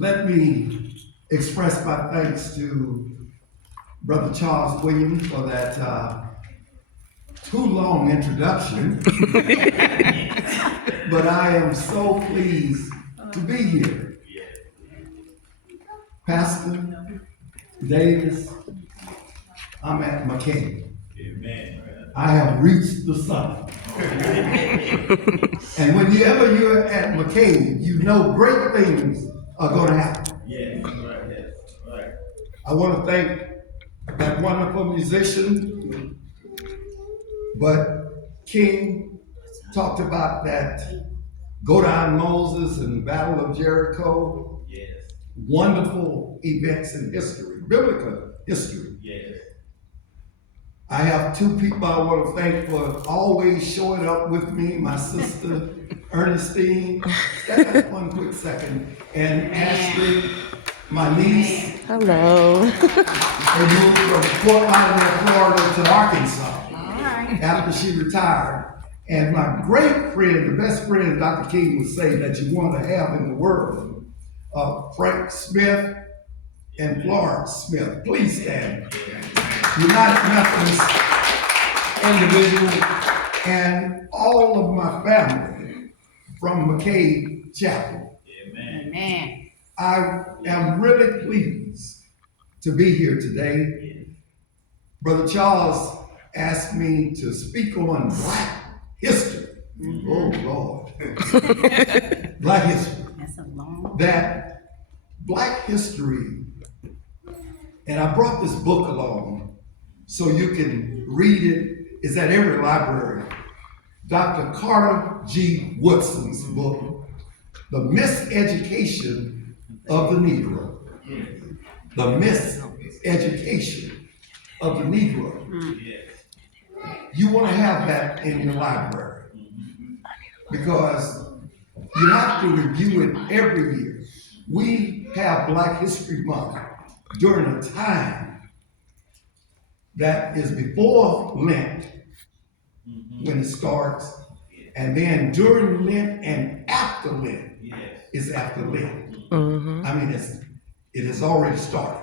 Let me express my thanks to Brother Charles Williams for that too long introduction. But I am so pleased to be here. Pastor Davis, I'm at McCain. I have reached the summit. And whenever you're at McCain, you know great things are going to happen. I want to thank that wonderful musician, but King talked about that go down Moses and Battle of Jericho. Wonderful events in history, biblical history. I have two people I want to thank for always showing up with me, my sister Ernestine. Stand up one quick second. And Ashley, my niece. Hello. They moved from Fort Lauderdale, Florida to Arkansas after she retired. And my great friend, the best friend Dr. King would say that you want to have in the world, Frank Smith and Florence Smith. Please stand. United Methodist individual, and all of my family from McCabe Chapel. Amen. I am really pleased to be here today. Brother Charles asked me to speak on Black history. Oh, Lord. Black history. That's a long. That Black history, and I brought this book along so you can read it. It's at every library. Dr. Carter G. Woodson's book, The Miseducation of the Negro. The Miseducation of the Negro. You want to have that in your library because you have to review it every year. We have Black History Month during a time that is before Lent, when it starts, and then during Lent and after Lent is after Lent. I mean, it has already started.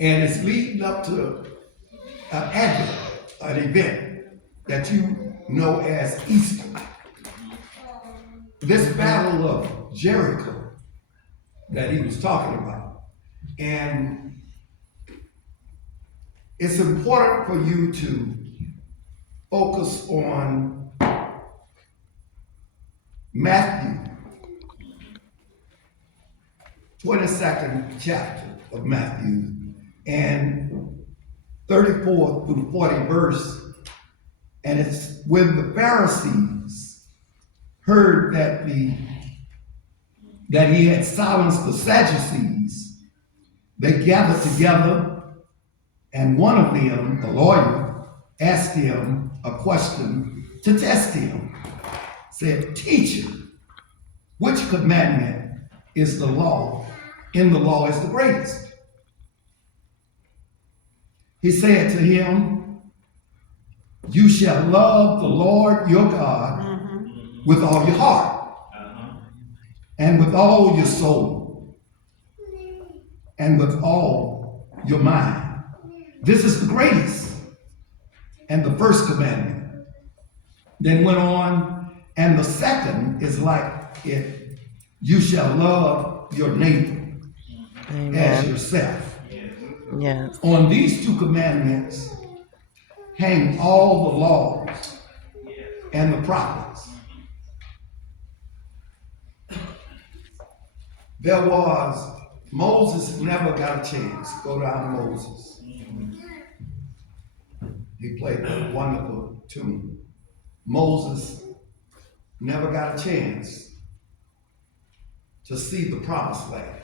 And it's leading up to Advent, an event that you know as Easter. This battle of Jericho that he was talking about. And it's important for you to focus on Matthew, 22nd chapter of Matthew, and 34 through 40 verse. And it's when the Pharisees heard that he had silenced the Sadducees, they gathered together. And one of them, the lawyer, asked him a question to test him. Said, "Teacher, which commandment is the law? In the law is the greatest?" He said to him, "You shall love the Lord your God with all your heart, and with all your soul, and with all your mind. This is the greatest and the first commandment." Then went on, and the second is like it. You shall love your neighbor as yourself. Yes. On these two commandments hang all the laws and the prophets. Moses never got a chance. Go down to Moses. He played a wonderful tune. Moses never got a chance to see the promised land.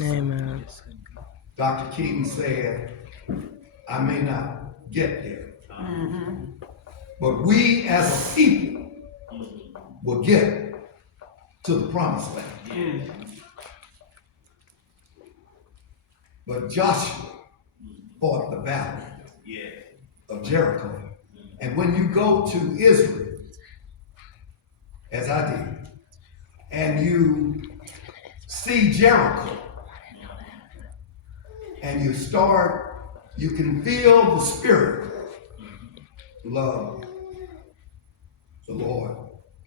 Amen. Dr. King said, "I may not get there, but we as a people will get to the promised land." But Joshua fought the battle of Jericho. And when you go to Israel, as I did, and you see Jericho and you can feel the Spirit. Love the Lord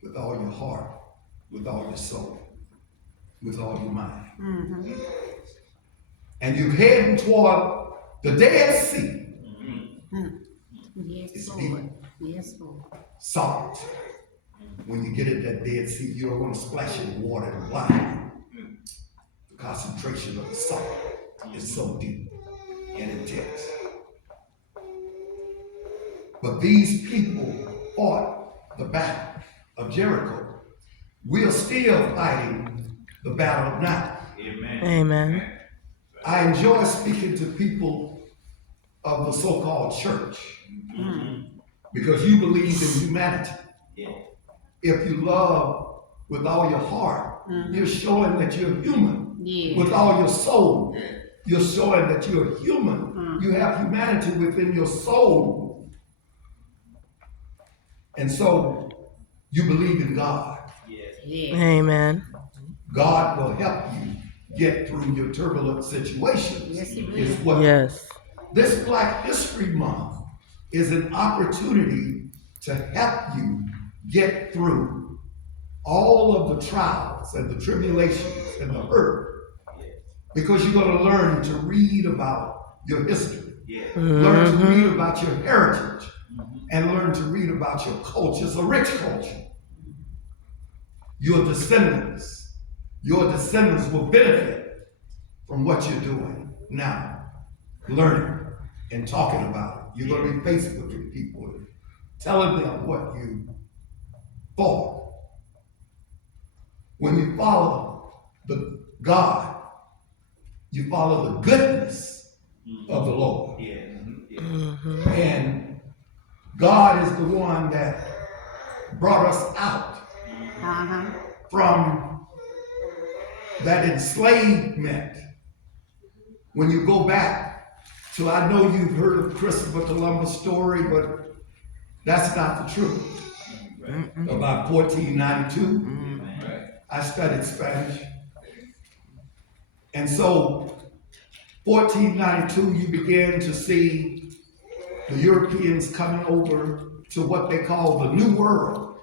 with all your heart, with all your soul, with all your mind. Mm-hmm. And you're heading toward the Dead Sea. Mm. Yes, It's Lord. deep. Yes, Lord. Salt. When you get at that Dead Sea, you don't want to splash in the water and blind you. The concentration of the salt is so deep and intense. But these people fought the battle of Jericho. We are still fighting the battle now. Amen. Amen. I enjoy speaking to people of the so-called church because you believe in humanity. If you love with all your heart, you're showing that you're human. Yeah. With all your soul, you're showing that you're human. You have humanity within your soul. And so you believe in God. Yeah. Amen. God will help you get through your turbulent situations. Yes, He will. Is what Yes. this Black History Month is an opportunity to help you get through all of the trials and the tribulations and the hurt. Because you're going to learn to read about your history. Learn to read about your heritage. And learn to read about your culture. It's a rich culture. Your descendants will benefit from what you're doing now, learning and talking about it. You're going to be Facebook with people, telling them what you thought. When you follow the God, you follow the goodness of the Lord. And God is the one that brought us out from that enslavement. When you go back to, I know you've heard of Christopher Columbus' story, but that's not the truth. About 1492, I studied Spanish. And so 1492, you began to see the Europeans coming over to what they call the New World.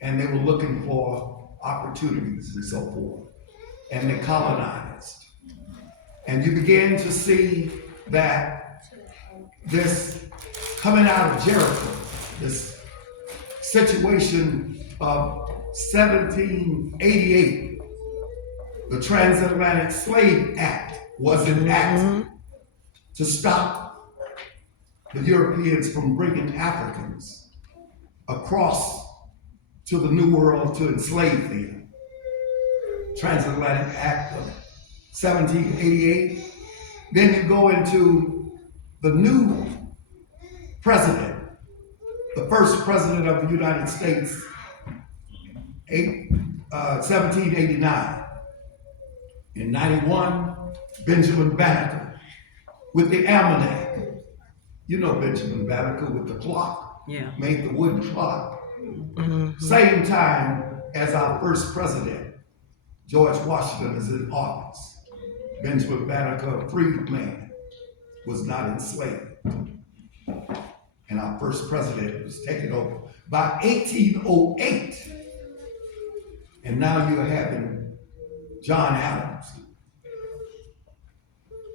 And they were looking for opportunities and so forth. And they colonized. And you began to see that this coming out of Jericho, this situation of 1788, the Transatlantic Slave Act was enacted to stop the Europeans from bringing Africans across to the New World to enslave them. Transatlantic Act of 1788. Then you go into the new president, the first president of the United States, 1789. In 91, Benjamin Banneker with the almanac. You know Benjamin Banneker with the clock. Yeah. Made the wooden clock. Same time as our first president, George Washington, is in office. Benjamin Banneker, a freed man, was not enslaved. And our first president was taken over by 1808. And now you're having John Adams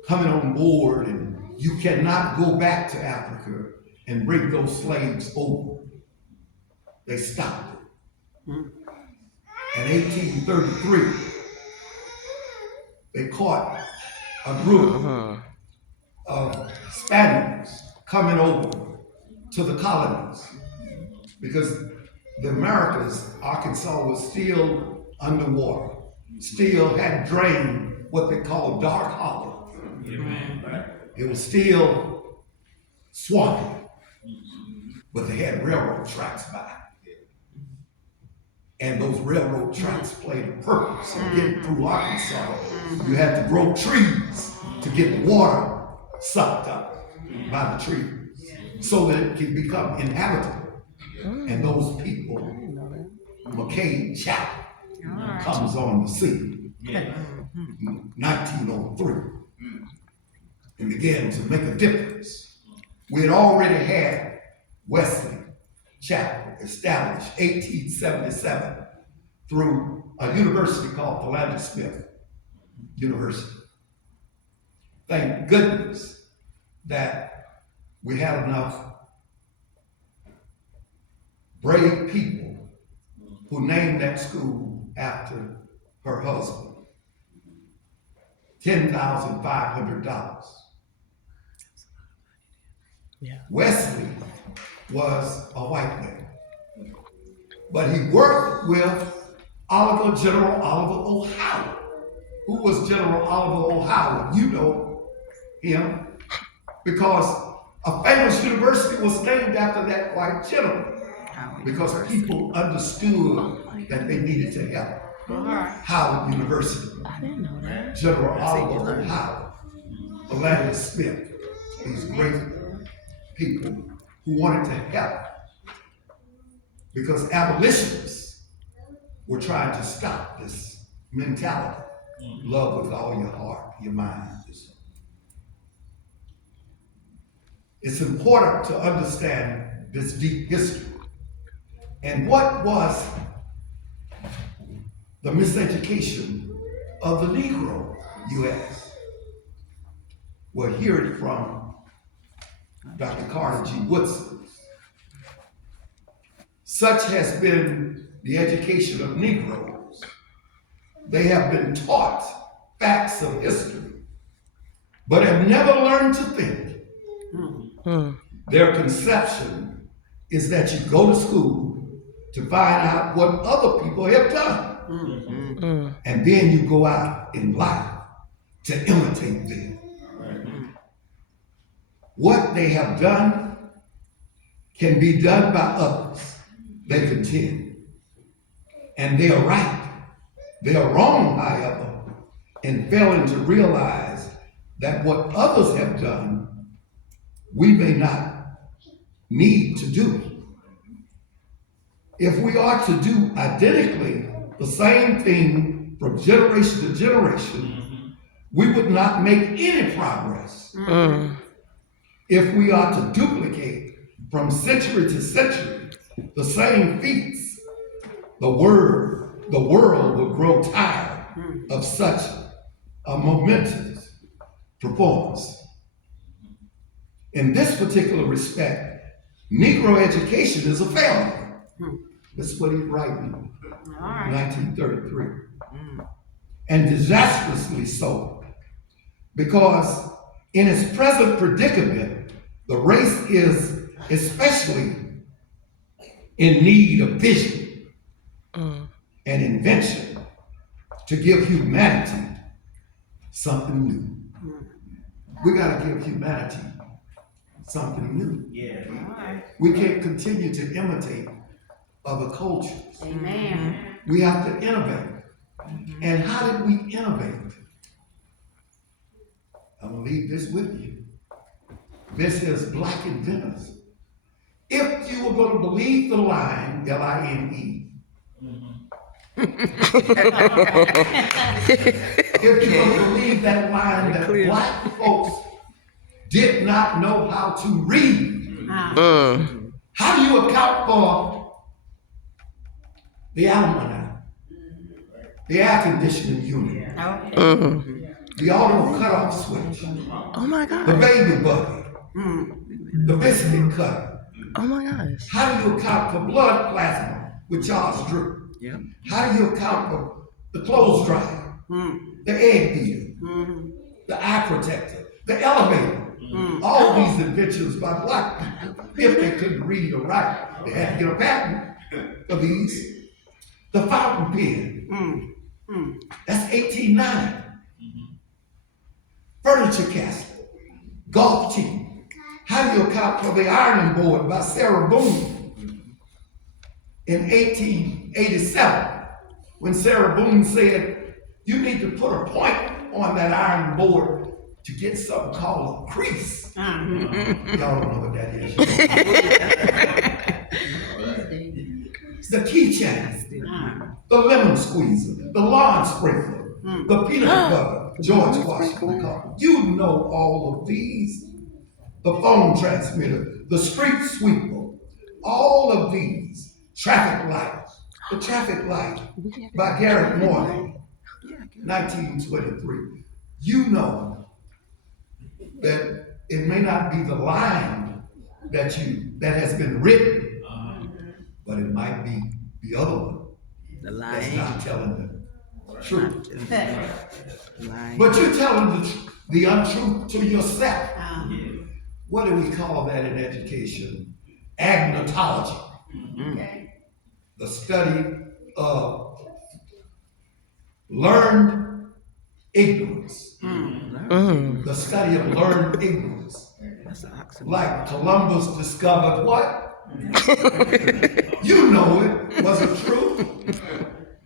coming on board, and you cannot go back to Africa and bring those slaves over. They stopped it. In 1833, they caught a group of Spaniards coming over to the colonies because the Americas, Arkansas was still underwater, still had drained what they call Dark Hollow. It was still swampy, but they had railroad tracks by. And those railroad tracks played a purpose in getting through Arkansas. You had to grow trees to get the water sucked up by the trees so that it could become inhabitable. And those people, McCain Chapel, Alright. comes on the scene. 1903, and began to make a difference. We had already had Wesley Chapel established 1877 through a university called Philander Smith University. Thank goodness that we had enough brave people who named that school after her husband. $10,500. Yeah. Wesley was a white man, but he worked with General Oliver O. Howard. Who was General Oliver O. Howard? You know him, because a famous university was named after that white general, because people understood that they needed to help. Howard University. I didn't know that. General Oliver O. Howard, Philander Smith, these great people who wanted to help, because abolitionists were trying to stop this mentality. Love with all your heart, your mind. It's important to understand this deep history. And what was the miseducation of the Negro, you ask? Well, hear it from Dr. Carter G. Woodson. Such has been the education of Negroes. They have been taught facts of history, but have never learned to think. Their conception is that you go to school to find out what other people have done. And then you go out in life to imitate them. What they have done can be done by others, they contend. And they are right. They are wrong, however, in failing to realize that what others have done, we may not need to do. If we are to do identically the same thing from generation to generation, we would not make any progress. If we are to duplicate from century to century the same feats, the world will grow tired of such a momentous performance. In this particular respect, Negro education is a failure. That's what he's writing in 1933. And disastrously so, because in its present predicament, the race is especially in need of vision and invention to give humanity something new. We gotta give humanity something new. We can't continue to imitate other cultures. Amen. We have to innovate. And how did we innovate? I'm gonna leave this with you. This is Black inventors. If you were going to believe the line, L-I-N-E, if you're going to believe that line that Black folks did not know how to read, how do you account for the almanac, the air conditioning unit, the auto cutoff switch, Oh my the God. baby buggy, the biscuit cutter? Oh my gosh. How do you account for blood plasma with Charles Drew? How do you account for the clothes dryer, the egg beater, the eye protector, the elevator? All these inventions by Black people, if they couldn't read or write, they had to get a patent for these. The fountain pen, that's 1890. Furniture cabinet, golf team. How do you account for the ironing board by Sarah Boone in 1887, when Sarah Boone said, you need to put a point on that ironing board to get something called a crease. Y'all don't know what that is. the keychain, the lemon squeezer, the lawn sprinkler, the peanut butter, George Washington car. You know all of these. The phone transmitter, the street sweeper, all of these. Traffic lights, the traffic light by Garrett Morgan, 1923. You know that it may not be the line that has been written, but it might be the other one that's not telling the truth. But you're telling the untruth to yourself. What do we call that in education? Agnotology. The study of learned ignorance. The study of learned ignorance. Like Columbus discovered what? You know it wasn't true,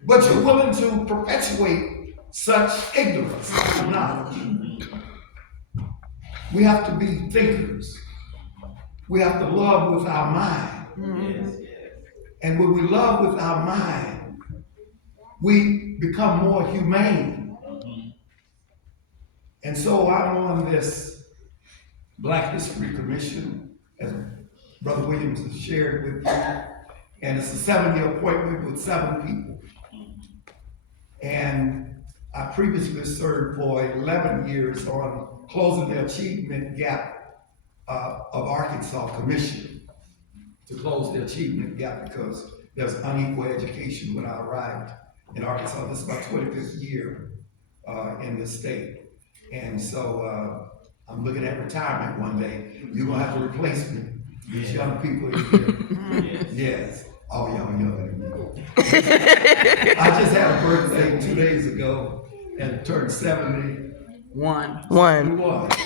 but you're willing to perpetuate such ignorance of knowledge. We have to be thinkers. We have to love with our mind. And when we love with our mind, we become more humane. And so I'm on this Black History Commission, as Brother Williams has shared with you. And it's a 7-year appointment with 7 people. And I previously served for 11 years on closing the achievement gap of Arkansas Commission, to close the achievement gap because there's unequal education when I arrived in Arkansas. This is my 25th year in the state. And so I'm looking at retirement one day. You're gonna have to replace me. These young people here. Yes. Oh, y'all younger than me. I just had a birthday 2 days ago and turned 71. Why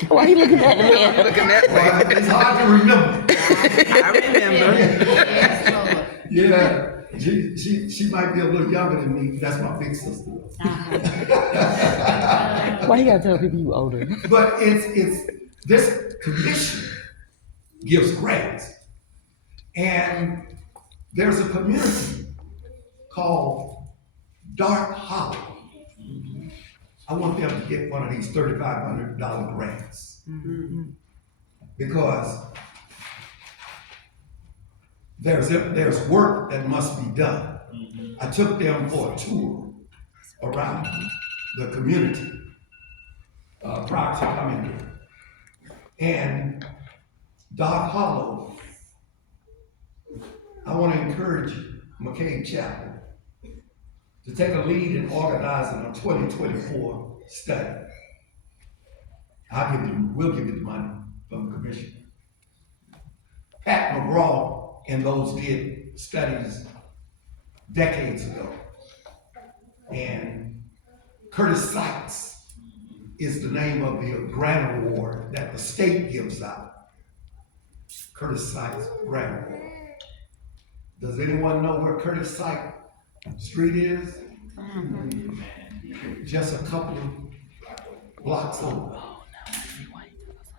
are you looking at me? Well, it's hard to remember. I remember. Yes, Lord. Yeah, she might be a little younger than me. That's my big sister. Why you gotta tell people you older? But it's this commission gives grants, and there's a community called Dark Hollow. I want them to get one of these $3,500 grants because there's work that must be done. I took them for a tour around the community prior to coming here. And Dark Hollow, I want to encourage McCabe Chapel to take a lead in organizing a 2024 study. We'll give you the money from the commission. Pat McGraw and those did studies decades ago. And Curtis Sykes is the name of the grant award that the state gives out. Curtis Sykes Grant Award. Does anyone know where Curtis Sykes Street is? Just a couple of blocks over.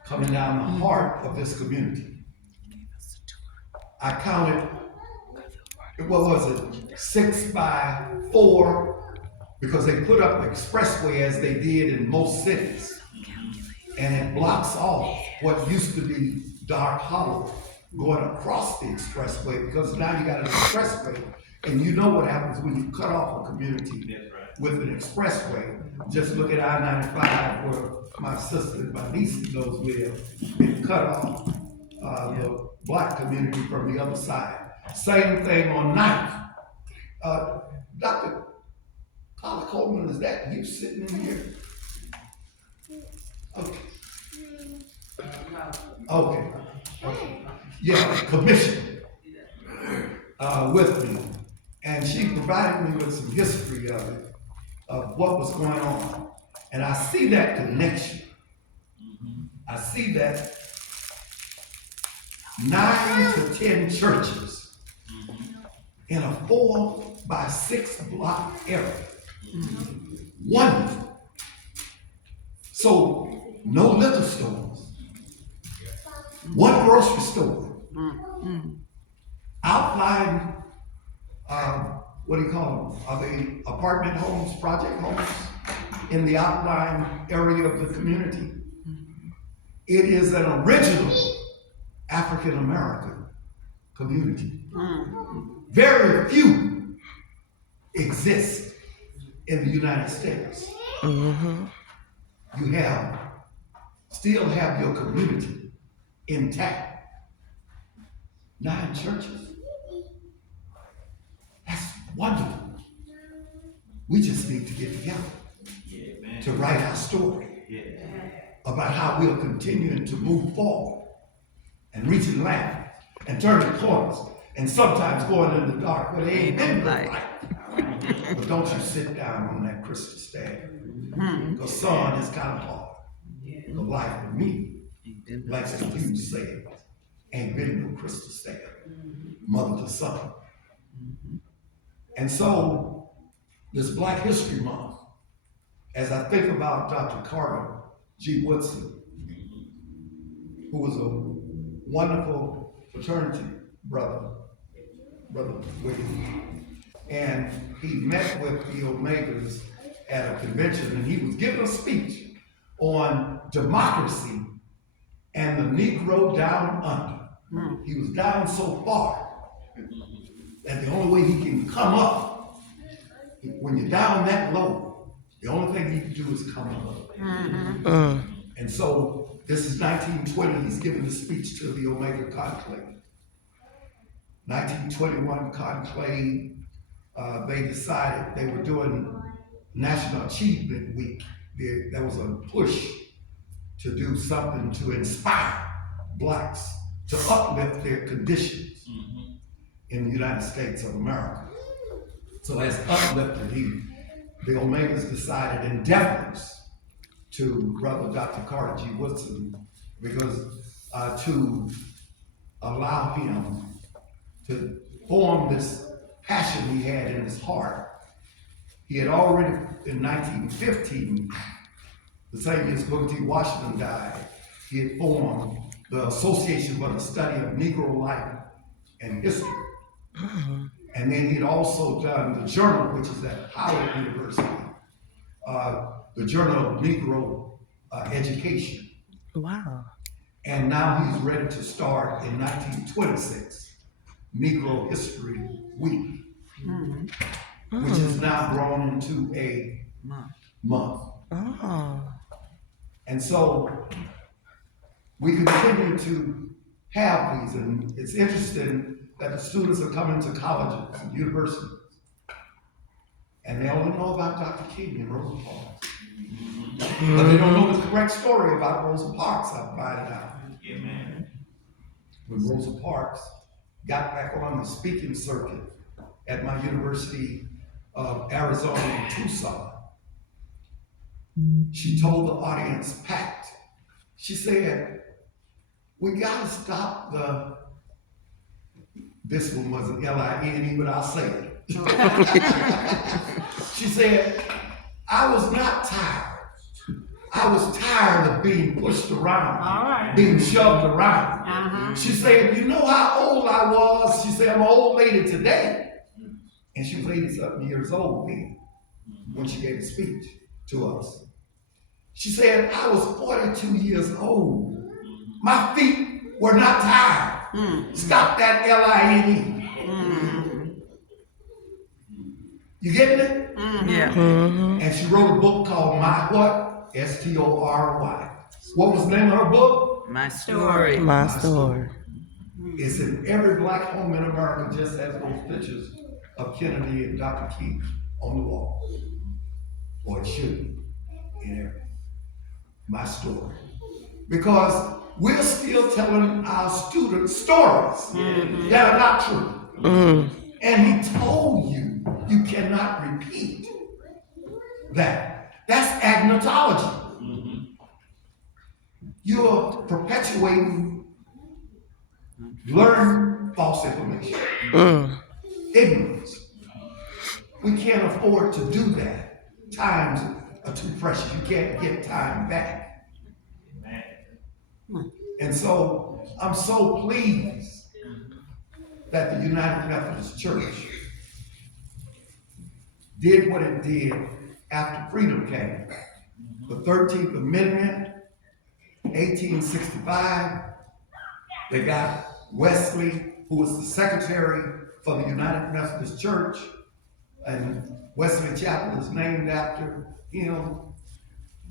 Coming down the heart of this community. I counted, what was it, 6 by 4, because they put up an expressway as they did in most cities. And it blocks off what used to be Dark Hollow going across the expressway, because now you got an expressway, and you know what happens when you cut off a community with an expressway. Just look at I-95 where my sister and my niece those live. It cut off the black community from the other side. Same thing on 9th. Dr. Carla Coleman, is that you sitting in here? Okay. Okay. Yeah, commission with me. And she provided me with some history of it, of what was going on. And I see that connection. I see that 9 to 10 churches in a 4 by 6 block area. Wonderful. So no liquor stores, one grocery store, outlying what do you call them? Are they apartment homes, project homes in the outlying area of the community? It is an original African American community. Very few exist in the United States. You still have your community intact. 9 churches. That's wonderful. We just need to get together to write our story about how we're continuing to move forward and reaching land and turning corners and sometimes going in the dark where they ain't been no light. But don't you sit down on that crystal stair. Because son, it's kind of hard. The life of me, like the few said, ain't been no crystal stair. Mother to son. And so, this Black History Month, as I think about Dr. Carter G. Woodson, who was a wonderful fraternity brother William, and he met with the Omegas at a convention, and he was giving a speech on democracy and the Negro down under. He was down so far that the only way he can come up, when you're down that low, the only thing he can do is come up. And so this is 1920, he's giving the speech to the Omega Conclave. 1921 Conclave, they decided they were doing National Achievement Week. There was a push to do something to inspire blacks to uplift their conditions in the United States of America. So as uplifted, the Omegas decided in deference to Brother Dr. Carter G. Woodson, because to allow him to form this passion he had in his heart. He had already, in 1915, the same year as Booker T. Washington died, he had formed the Association for the Study of Negro Life and History. And then he'd also done the journal, which is at Howard University, the Journal of Negro Education. Wow. And now he's ready to start in 1926, Negro History Week, which is now grown into a month. And so we continue to have these, and it's interesting that the students are coming to colleges and universities, and they only know about Dr. King and Rosa Parks. But they don't know the correct story about Rosa Parks, I find out. When Rosa Parks got back on the speaking circuit at my University of Arizona in Tucson, she told the audience packed, she said, we gotta stop this one wasn't L-I-N-E, but I'll say it. She said, I was not tired. I was tired of being pushed around, being shoved around. She said, you know how old I was? She said, I'm an old lady today. And she was 80-something years old then when she gave a speech to us. She said, I was 42 years old. My feet were not tired. Stop that L-I-N-E. You getting it? Yeah. And she wrote a book called My What? S-T-O-R-Y. What was the name of her book? My story. My story. It's in every black home in America, just as those pictures of Kennedy and Dr. King on the wall. Or it should be in every. My story. Because we're still telling our students stories that are not true. And he told you, you cannot repeat that. That's agnotology. You're perpetuating learned false information. Ignorance. We can't afford to do that. Times are too precious. You can't get time back. And so I'm so pleased that the United Methodist Church did what it did after freedom came. The 13th Amendment, 1865, they got Wesley, who was the secretary for the United Methodist Church, and Wesley Chapel is named after him.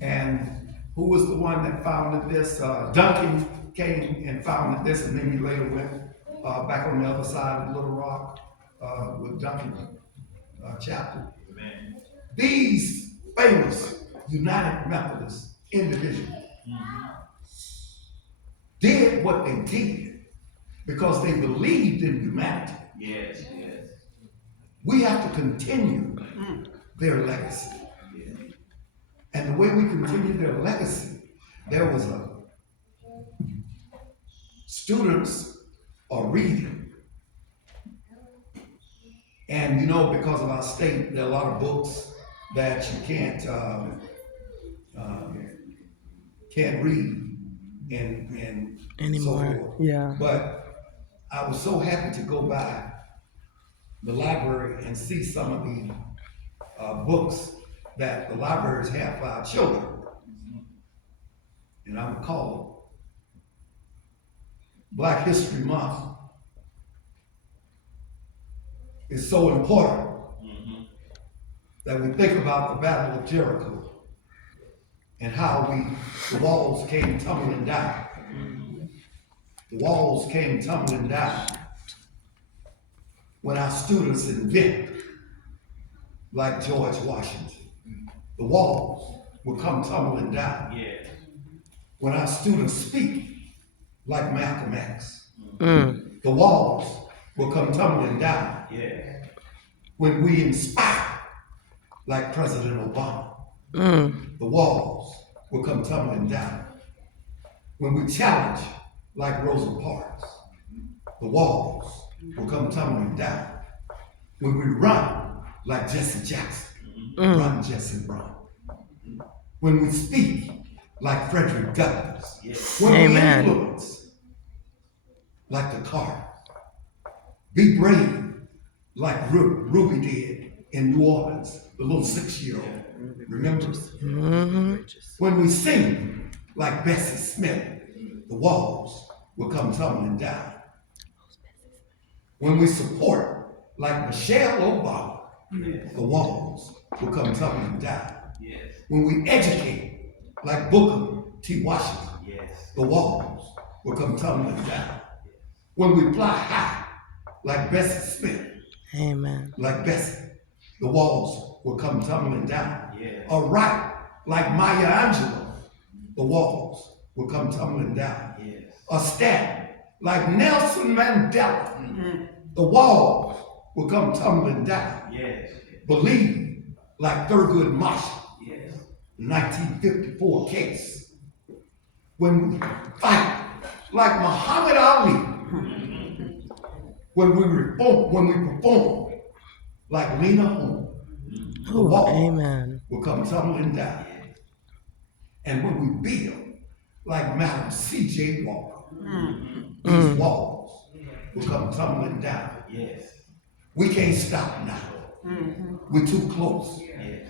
And who was the one that founded this? Duncan came and founded this, and then he later went back on the other side of Little Rock with Duncan Chapel. These famous United Methodist individuals did what they did because they believed in humanity. Yes, yes. We have to continue their legacy. And the way we continue their legacy, there was students are reading. And you know, because of our state, there are a lot of books that you can't read and Anymore. so forth. Yeah. But I was so happy to go by the library and see some of the books that the libraries have for our children. And I'm called Black History Month. It's so important that we think about the Battle of Jericho and how the walls came tumbling down. The walls came tumbling down when our students invent, like George Washington. The walls will come tumbling down. Yes. When our students speak, like Malcolm X. Mm. The walls will come tumbling down. Yes. When we inspire, like President Obama. The walls will come tumbling down. When we challenge, like Rosa Parks, the walls will come tumbling down. When we run, like Jesse Jackson, run, Jesse, run. When we speak, like Frederick Douglass, Yes. when Amen. we influence, like the Carter, be brave, like Ruby did in New Orleans, the little 6-year-old. Remember? When we sing, like Bessie Smith, the walls will come tumbling down. When we support, like Michelle Obama, the walls will come tumbling down. Yes. When we educate, like Booker T. Washington, Yes. the walls will come tumbling down. When we fly high, like Bessie Smith, Amen. like Bessie, the walls will come tumbling down. Yes. Or write, like Maya Angelou, the walls will come tumbling down. Yes. Or stand, like Nelson Mandela, the walls will come tumbling down. Yes. Believe, like Thurgood Marshall, Yes. 1954 case. When we fight, like Muhammad Ali. When we perform, like Lena Horne, the Ooh, walls amen. will come tumbling down. And when we build, like Madam C.J. Walker, these walls will come tumbling down. Yes. We can't stop now. We're too close. Yes.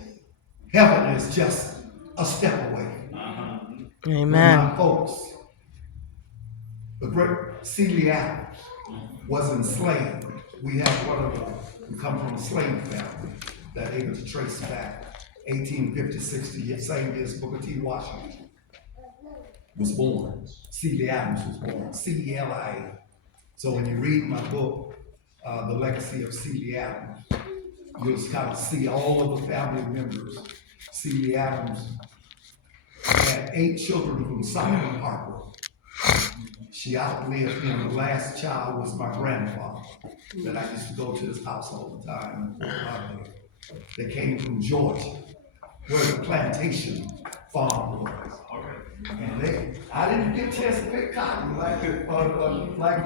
Heaven is just a step away. When Amen. my folks, the great Celia Adams, was enslaved. We come from a slave family that able to trace back 1856 to the same year as Booker T. Washington was born. Celia Adams was born, C-E-L-I-A. So when you read my book, The Legacy of Celia Adams, you'll kind of see all of the family members. Celia Adams had 8 children from Simon Harper. She outlived him. The last child was my grandfather, that I used to go to his house all the time. They came from Georgia, where the plantation farm was. And I didn't get a chance to pick cotton like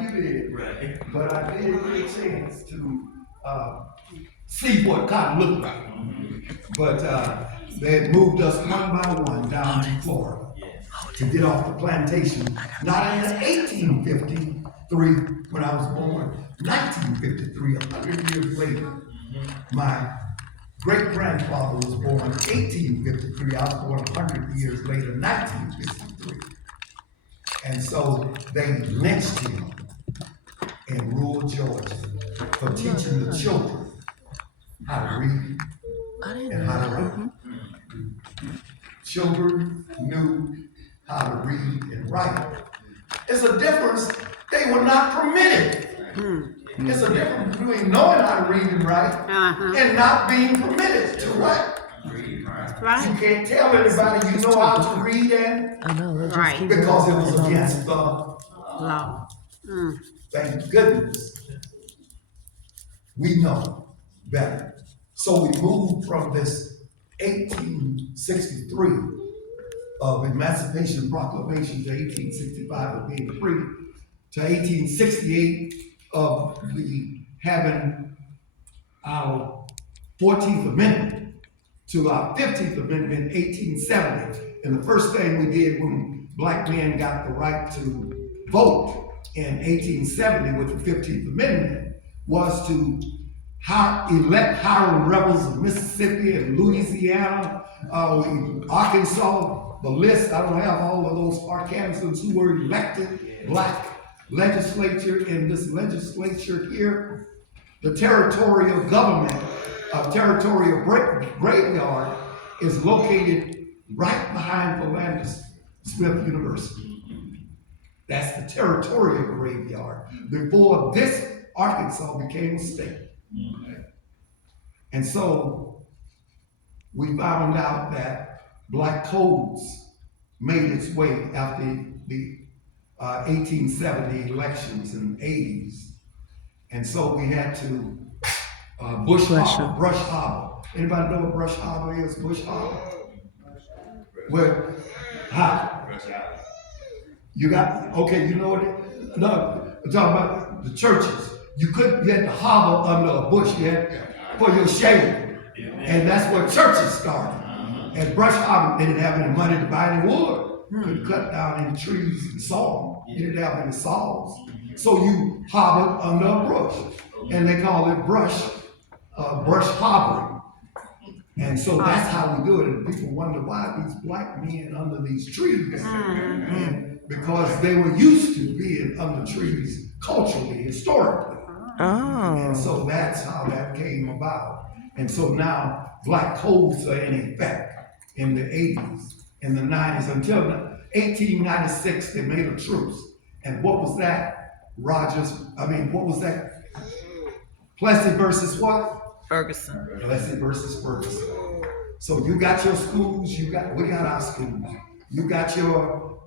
you did, Right. but I did get a chance to see what cotton looked like. But they had moved us one by one down to Florida to get off the plantation. Not in 1853 when I was born, 1953, 100 years later, my great-grandfather was born in 1853. I was born 100 years later, 1953. And so they lynched him in rural Georgia for teaching the children how to read and how to write. Children knew how to read and write. It's a difference. They were not permitted. It's a difference between knowing how to read and write and not being permitted to write. Right. You can't tell anybody you know how to read and I know. They just Right. keep because it was going. against the Law. thank goodness we know better. So we moved from this 1863 of Emancipation Proclamation to 1865 of being free to 1868 of having our 14th Amendment to our 15th Amendment in 1870. And the first thing we did when black men got the right to vote in 1870 with the 15th Amendment was to elect hiring rebels of Mississippi and Louisiana, Arkansas, the list. I don't have all of those Arkansans who were elected black legislature in this legislature here. The territorial government, territorial graveyard is located right behind Philander Smith University. That's the territorial graveyard before this Arkansas became a state. And so we found out that black codes made its way after the 1870 elections in the 80s. And so we had to Brush Harbor. Anybody know what Brush Harbor is? Bush Harbor? Where? You got, okay, you know what it, no, I'm talking about the churches. You had to harbor under a bush, for your shade. And that's where churches started. And Brush Harbor, they didn't have any money to buy any wood. Couldn't cut down any trees and saw them. You didn't have any saws. So you harbored under a bush. And they call it brush harboring. And so that's how we do it. And people wonder why these black men under these trees. And because they were used to being under trees culturally, historically. And so that's how that came about. And so now black codes are in effect in the 80s, in the 90s, until 1896 they made a truce. And what was that? What was that? Plessy versus what? Ferguson. Plessy versus Ferguson. So you got your schools, we got our schools. You got your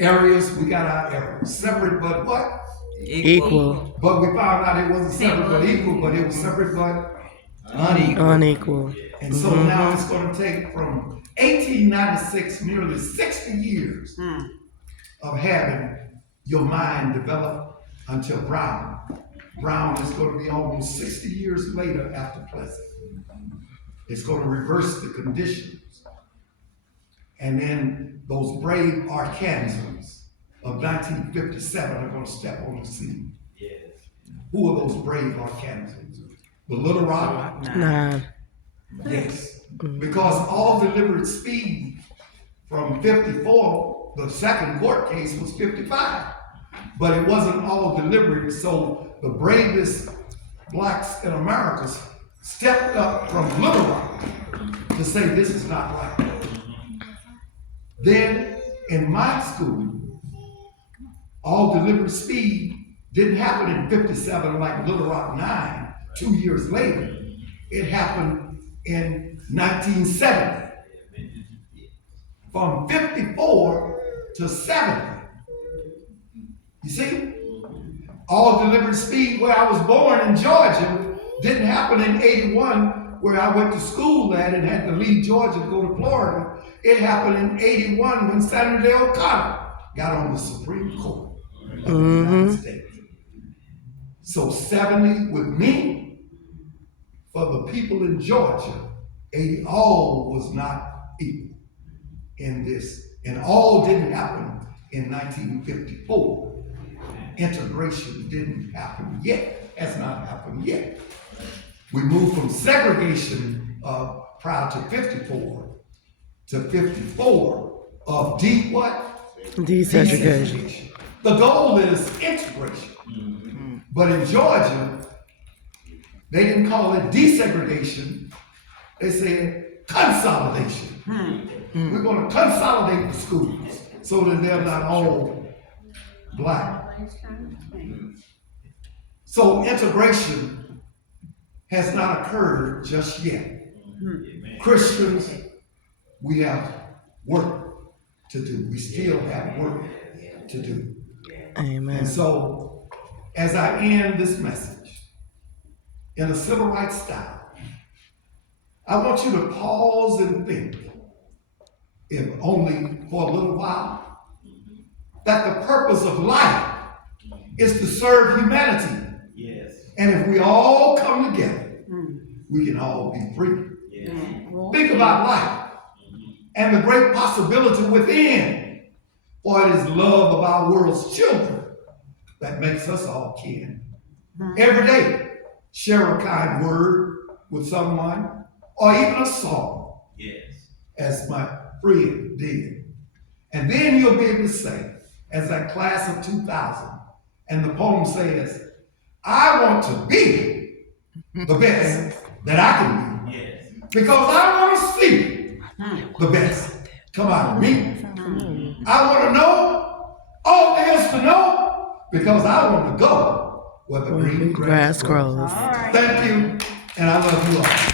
areas, we got our areas. Separate but what? Equal. But we found out it wasn't separate but equal, but it was separate but unequal. And so now it's going to take from 1896, nearly 60 years of having your mind develop until Brown. Brown is going to be almost 60 years later after Plessy. It's going to reverse the conditions. And then those brave Arkansans of 1957 are going to step on the scene. Who are those brave Arkansans? The Little Rock? Nah. Yes. Because all deliberate speed from 54, the second court case was 55. But it wasn't all deliberate, so the bravest blacks in America stepped up from Little Rock to say this is not right. Then in my school, all deliberate speed didn't happen in 57 like Little Rock 9, 2 years later. It happened in 1970. From 54 to 70. You see? All deliberate speed where I was born in Georgia didn't happen in 81 where I went to school at and had to leave Georgia to go to Florida. It happened in 81 when Senator Dale O'Connor got on the Supreme Court of the United States. So 70 with me, for the people in Georgia, 80 all was not equal in this. And all didn't happen in 1954. Integration didn't happen yet, has not happened yet. We moved from segregation prior to 54 to 54 of deep what? Desegregation. The goal is integration. But in Georgia, they didn't call it desegregation. They said consolidation. We're going to consolidate the schools so that they're not all black. So integration has not occurred just yet. Christians, we have work to do. We still have work to do. Amen. And so, as I end this message in a civil rights style, I want you to pause and think, if only for a little while, that the purpose of life is to serve humanity. Yes. And if we all come together, we can all be free. Yes. Think about life and the great possibility within, for it is love of our world's children that makes us all kin. Every day, share a kind word with someone, or even a song, Yes. as my friend did. And then you'll be able to say, as that class of 2000, and the poem says, I want to be the best that I can be. Yes. Because I want to see the best come out of me. I want to know all there is to know, because I want to go where the green grass grows. Grass grows. Thank you, and I love you all.